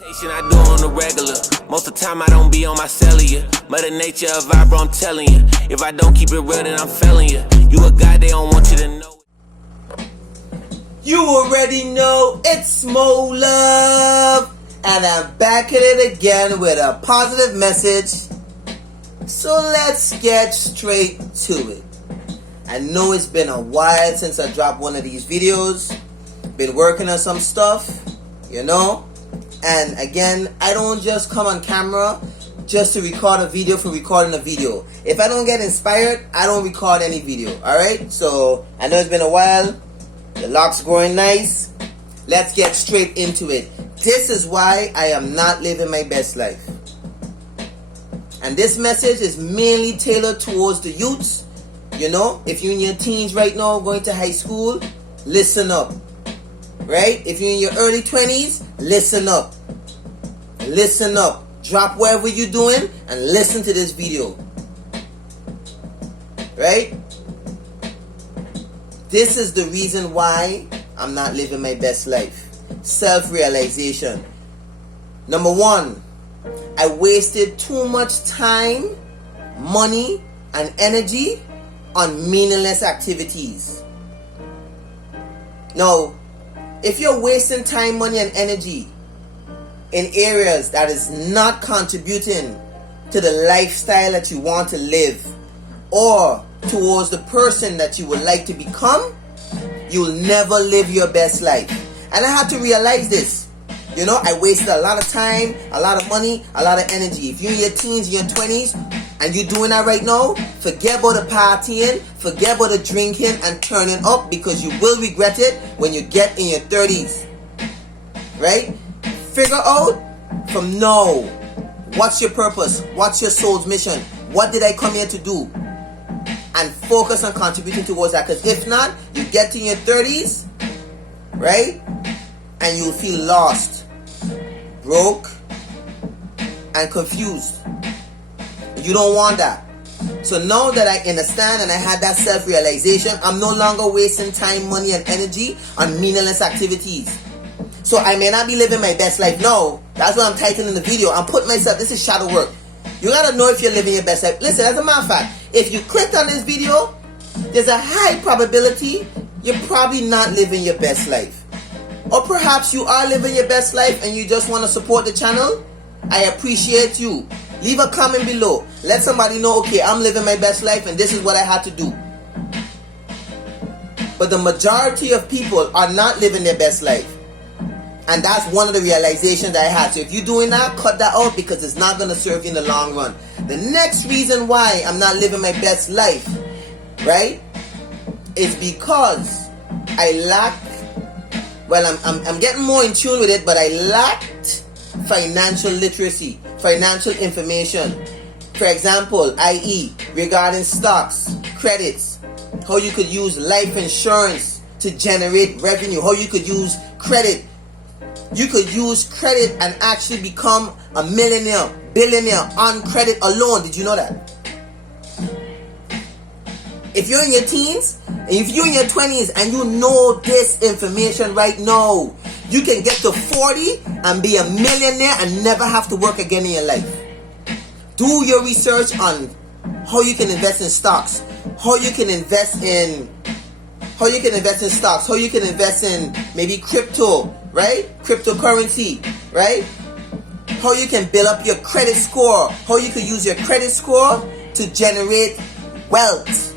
I do on the regular. Most of the time I don't be on my cellular. Mother nature a vibe, bro, I'm telling you. If I don't keep it real, then I'm failing you. You a guy, they don't want you to know. You already know it's Molove, and I'm back at it again with a positive message. So let's get straight to it. I know it's been a while since I dropped one of these videos. Been working on some stuff, you know. And again, I don't just come on camera just to record a video for recording a video. If I don't get inspired, I don't record any video. Alright? So, I know it's been a while. The lock's growing nice. Let's get straight into it. This is why I am not living my best life. And this message is mainly tailored towards the youths. You know, if you're in your teens right now, going to high school, listen up. Right? If you're in your early 20s, listen up. Listen up. Drop whatever you're doing and listen to this video. Right? This is the reason why I'm not living my best life. Self-realization. Number one, I wasted too much time, money, and energy on meaningless activities. Now, if you're wasting time, money, and energy in areas that is not contributing to the lifestyle that you want to live or towards the person that you would like to become, you'll never live your best life. And I had to realize this. You know, I wasted a lot of time, a lot of money, a lot of energy. If you're in your teens, your 20s, and you're doing that right now, forget about the partying, forget about the drinking and turning up, because you will regret it when you get in your 30s. Right? Figure out from now, what's your purpose? What's your soul's mission? What did I come here to do? And focus on contributing towards that. Because if not, you get to your 30s, right? And you'll feel lost, broke, and confused. You don't want that. So now that I understand and I had that self-realization, I'm no longer wasting time, money, and energy on meaningless activities. So I may not be living my best life. No, that's what I'm titling the video. I'm putting myself, this is shadow work. You gotta know if you're living your best life. Listen, as a matter of fact, if you clicked on this video, there's a high probability you're probably not living your best life. Or perhaps you are living your best life and you just want to support the channel. I appreciate you. Leave a comment below. Let somebody know, okay, I'm living my best life and this is what I had to do. But the majority of people are not living their best life. And that's one of the realizations that I had. So if you're doing that, cut that out, because it's not going to serve you in the long run. The next reason why I'm not living my best life, right, is because I lack, well, I'm getting more in tune with it, but I lacked financial literacy, financial information. For example, i.e., regarding stocks, credits, how you could use life insurance to generate revenue, how you could use credit. You could use credit and actually become a millionaire, billionaire on credit alone. Did you know that? If you're in your teens, and if you're in your 20s and you know this information right now, you can get to 40 and be a millionaire and never have to work again in your life. Do your research on how you can invest in stocks, how you can invest in stocks, how you can invest in maybe crypto, right? Cryptocurrency, right? How you can build up your credit score, how you can use your credit score to generate wealth.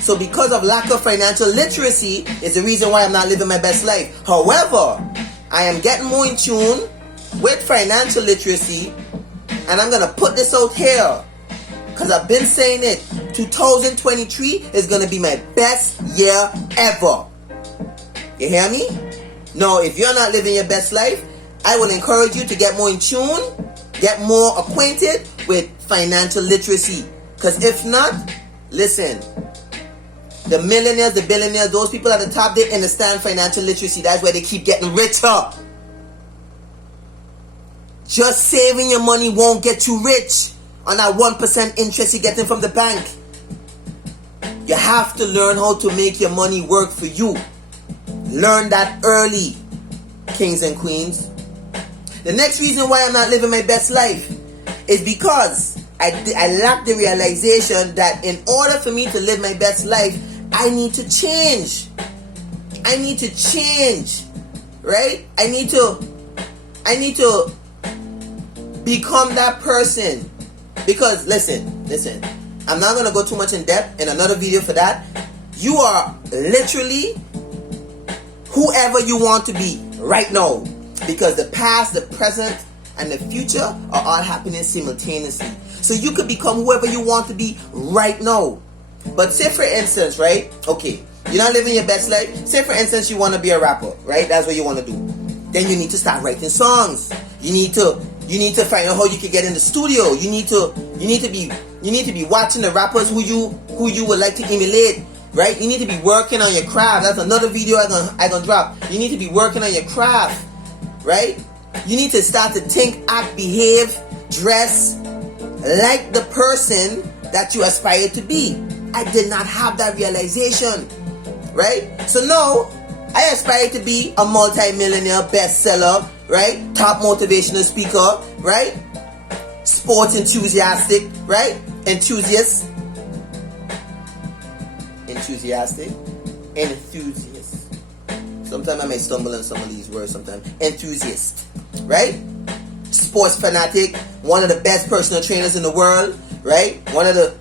So because of lack of financial literacy is the reason why I'm not living my best life. However, I am getting more in tune with financial literacy, and I'm going to put this out here because I've been saying it. 2023 is going to be my best year ever. You hear me? No, if you're not living your best life, I would encourage you to get more in tune, get more acquainted with financial literacy. Because if not, listen, the millionaires, the billionaires, those people at the top, they understand financial literacy. That's why they keep getting richer. Just saving your money won't get you rich on that 1% interest you're getting from the bank. You have to learn how to make your money work for you. Learn that early, kings and queens. The next reason why I'm not living my best life is because I lack the realization that in order for me to live my best life, I need to change. I need to change, right? I need to become that person. Because listen, I'm not going to go too much in depth in another video for that. You are literally whoever you want to be right now. Because the past, the present, and the future are all happening simultaneously. So you could become whoever you want to be right now. But say for instance, right? Okay, you're not living your best life. Say for instance you want to be a rapper, right? That's what you want to do. Then you need to start writing songs. You need to find out how you can get in the studio. You need to be watching the rappers who you would like to emulate, right? You need to be working on your craft. That's another video I gonna drop. You need to be working on your craft, right? You need to start to think, act, behave, dress like the person that you aspire to be. I did not have that realization, right? So now I aspire to be a multi-millionaire bestseller, right? Top motivational speaker, right? Sports enthusiastic, right? Enthusiast. Sometimes I may stumble on some of these words sometimes. Enthusiast, right? Sports fanatic, one of the best personal trainers in the world, right? One of the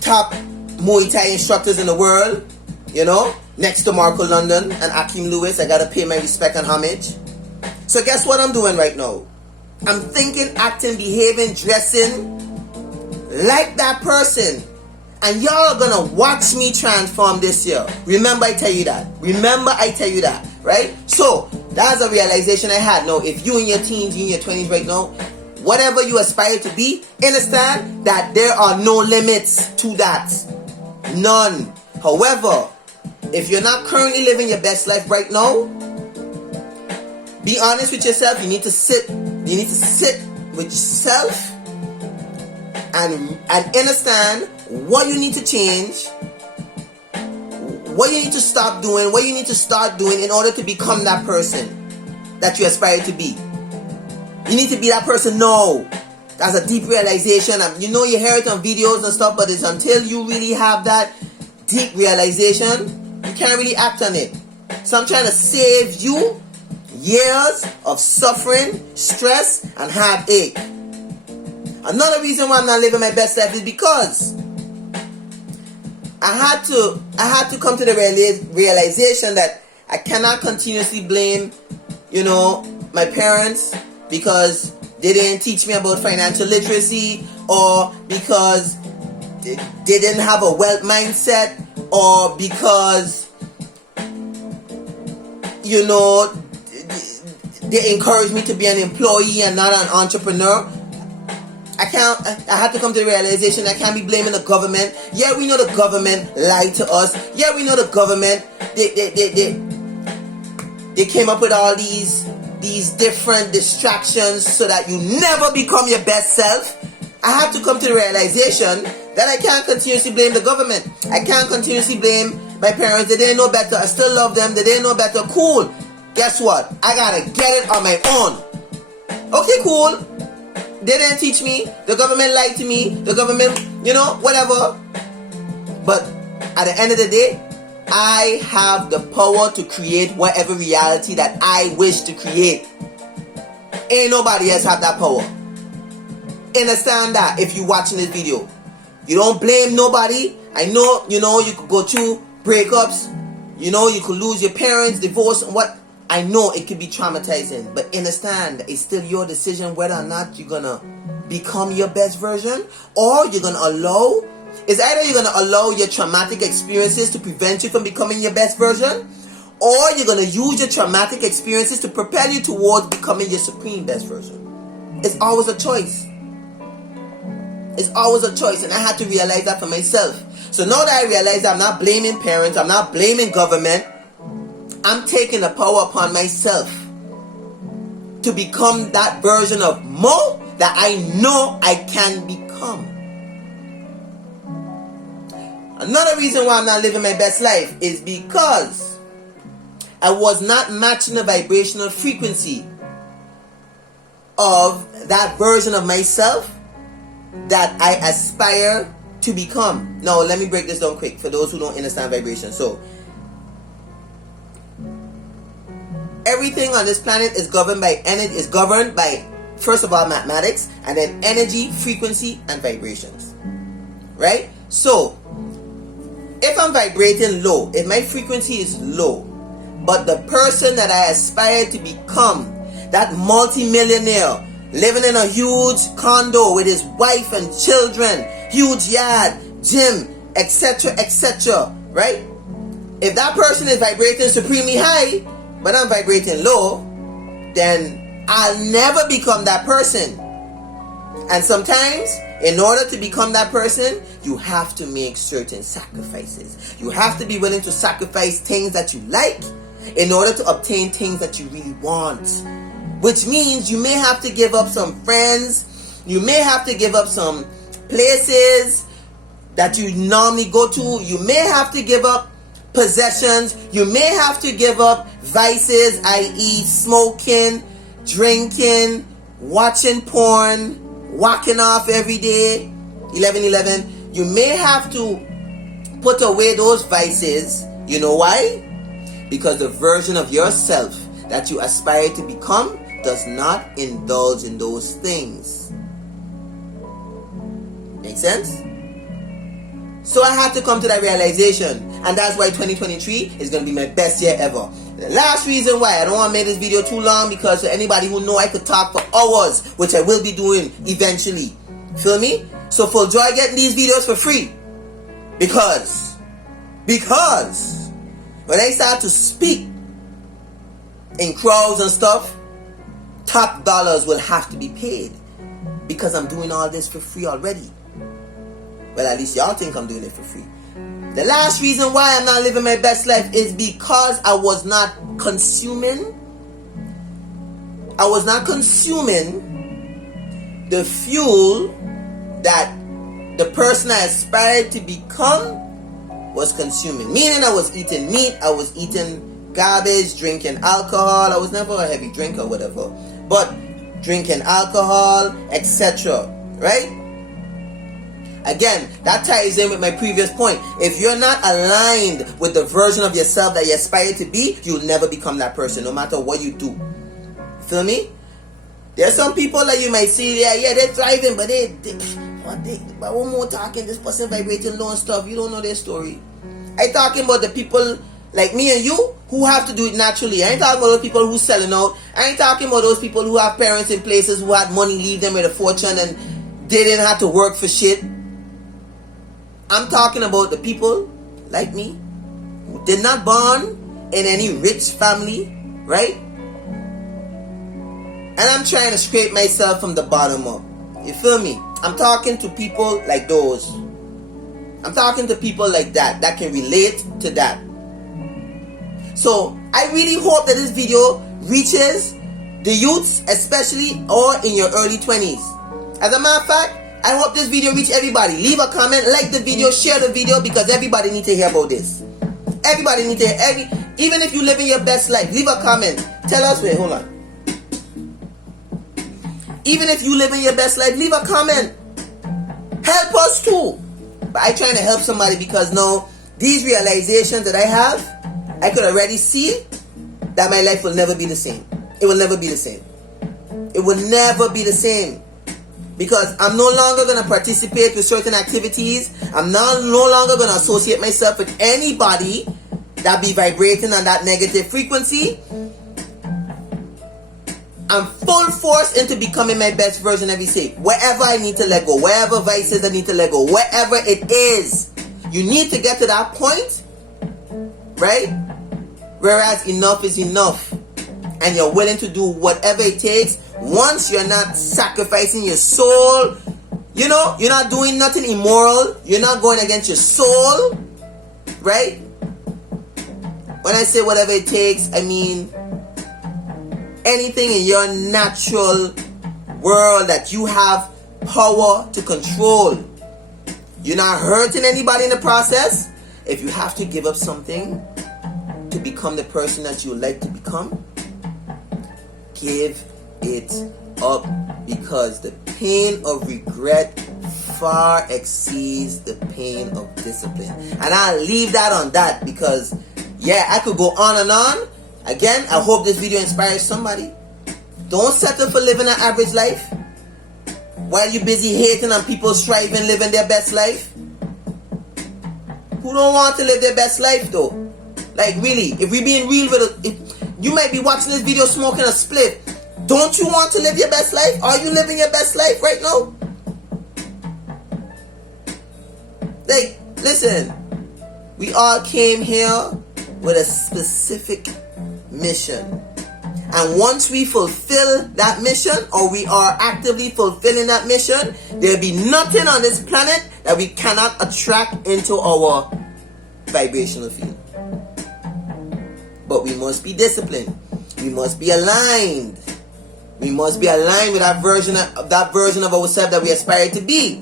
top Muay Thai instructors in the world, you know? Next to Marco London and Akeem Lewis, I gotta pay my respect and homage. So guess what I'm doing right now? I'm thinking, acting, behaving, dressing like that person. And y'all are gonna watch me transform this year. Remember I tell you that, right? So, that's a realization I had. Now, if you in your teens, you in your 20s right now, whatever you aspire to be, understand that there are no limits to that. None. However, if you're not currently living your best life right now, be honest with yourself. You need to sit with yourself and understand what you need to change, what you need to stop doing, what you need to start doing in order to become that person that you aspire to be. You need to be that person now. That's a deep realization. You know you hear it on videos and stuff, but it's until you really have that deep realization, you can't really act on it. So I'm trying to save you years of suffering, stress, and heartache. Another reason why I'm not living my best life is because I had to come to the realization that I cannot continuously blame, my parents because they didn't teach me about financial literacy, or because they didn't have a wealth mindset, or because they encouraged me to be an employee and not an entrepreneur. I had to come to the realization I can't be blaming the government. Yeah, we know the government lied to us. Yeah, we know the government, they came up with all these different distractions so that you never become your best self. I had to come to the realization that I can't continuously blame the government. I can't continuously blame my parents. They didn't know better. I still love them. They didn't know better. Cool. Guess what? I gotta get it on my own. Okay, cool. They didn't teach me. The government lied to me. The government, whatever. But at the end of the day, I have the power to create whatever reality that I wish to create. Ain't nobody else have that power. Understand that if you're watching this video. You don't blame nobody. I know, you could go through breakups. You could lose your parents, divorce, and what. I know it could be traumatizing, but understand it's still your decision whether or not you're gonna become your best version, or you're gonna allow. It's either you're gonna allow your traumatic experiences to prevent you from becoming your best version, or you're gonna use your traumatic experiences to propel you towards becoming your supreme best version. It's always a choice. It's always a choice, and I had to realize that for myself. So now that I realize I'm not blaming parents, I'm not blaming government, I'm taking the power upon myself to become that version of Mo that I know I can become. Another reason why I'm not living my best life is because I was not matching the vibrational frequency of that version of myself that I aspire to become. Now, let me break this down quick for those who don't understand vibration. So, everything on this planet is governed by energy, is governed by, first of all, mathematics, and then energy, frequency, and vibrations. Right? So, if I'm vibrating low, if my frequency is low, but the person that I aspire to become, that multi-millionaire, living in a huge condo with his wife and children, huge yard, gym, etc., etc., right? If that person is vibrating supremely high, but I'm vibrating low, then I'll never become that person. And sometimes, in order to become that person, you have to make certain sacrifices. You have to be willing to sacrifice things that you like in order to obtain things that you really want. Which means you may have to give up some friends, you may have to give up some places that you normally go to, you may have to give up possessions, you may have to give up vices, i.e. smoking, drinking, watching porn, whacking off every day, 11:11. You may have to put away those vices. You know why? Because the version of yourself that you aspire to become does not indulge in those things. Make sense? So I had to come to that realization, and that's why 2023 is going to be my best year ever. The last reason why I don't want to make this video too long, because for anybody who know I could talk for hours, which I will be doing eventually. Feel me? So full joy getting these videos for free. Because when I start to speak in crowds and stuff, top dollars will have to be paid, because I'm doing all this for free already. Well, at least y'all think I'm doing it for free. The last reason why I'm not living my best life is because I was not consuming the fuel that the person I aspired to become was consuming. Meaning I was eating meat, I was eating garbage, drinking alcohol. I was never a heavy drinker or whatever, but drinking alcohol, etc. Right? Again, that ties in with my previous point. If you're not aligned with the version of yourself that you aspire to be, you'll never become that person, no matter what you do. Feel me? There's some people that you might see, yeah, they're thriving, but but one more talking, this person vibrating low and stuff, you don't know their story. I talking about the people like me and you who have to do it naturally. I ain't talking about those people who's selling out. I ain't talking about those people who have parents in places who had money leave them with a fortune and they didn't have to work for shit. I'm talking about the people like me who did not born in any rich family, right? And I'm trying to scrape myself from the bottom up. You feel me? I'm talking to people like those. I'm talking to people like that can relate to that. So I really hope that this video reaches the youths, especially, or in your early 20s. As a matter of fact, I hope this video reach everybody. Leave a comment, like the video, share the video, because everybody needs to hear about this. Everybody needs to hear. Even if you live in your best life, leave a comment. Tell us, wait, hold on. Even if you live in your best life, leave a comment. Help us too. But I trying to help somebody, because now these realizations that I have, I could already see that my life will never be the same. It will never be the same. It will never be the same. Because I'm no longer going to participate with certain activities. I'm no longer going to associate myself with anybody that be vibrating on that negative frequency. I'm full force into becoming my best version every day. Wherever I need to let go, wherever vices I need to let go, wherever it is, you need to get to that point, right? Whereas enough is enough. And you're willing to do whatever it takes. Once you're not sacrificing your soul, you know, you're not doing nothing immoral, you're not going against your soul, right? When I say whatever it takes, I mean anything in your natural world that you have power to control. You're not hurting anybody in the process. If you have to give up something to become the person that you would like to become, give it up, because the pain of regret far exceeds the pain of discipline. And I'll leave that on that, because yeah, I could go on and on. Again, I hope this video inspires somebody. Don't settle for living an average life while you're busy hating on people striving, living their best life. Who don't want to live their best life though? Like really, if we're being real with it, you might be watching this video smoking a split. Don't you want to live your best life? Are you living your best life right now? Like, listen, we all came here with a specific mission. And once we fulfill that mission, or we are actively fulfilling that mission, there'll be nothing on this planet that we cannot attract into our vibrational field. But we must be disciplined. We must be aligned. We must be aligned with that version of ourselves that we aspire to be,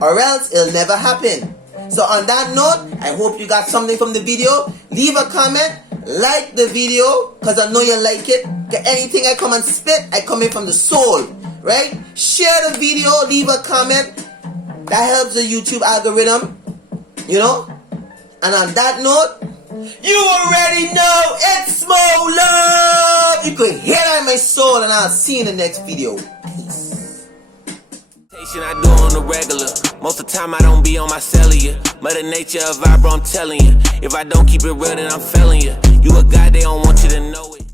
or else it'll never happen. So on that note, I hope you got something from the video. Leave a comment, like the video, because I know you like it. Anything I come and spit, I come in from the soul, right? Share the video, leave a comment. That helps the YouTube algorithm, you know. And on that note, you already know it's Molove. You could hear that in my soul, and I'll see you in the next video. Peace. I do on the regular. Most of the time I don't be on my cellular. Mother nature of vibro, I'm telling you. If I don't keep it real, then I'm failing you. You a guy, they don't want you to know it.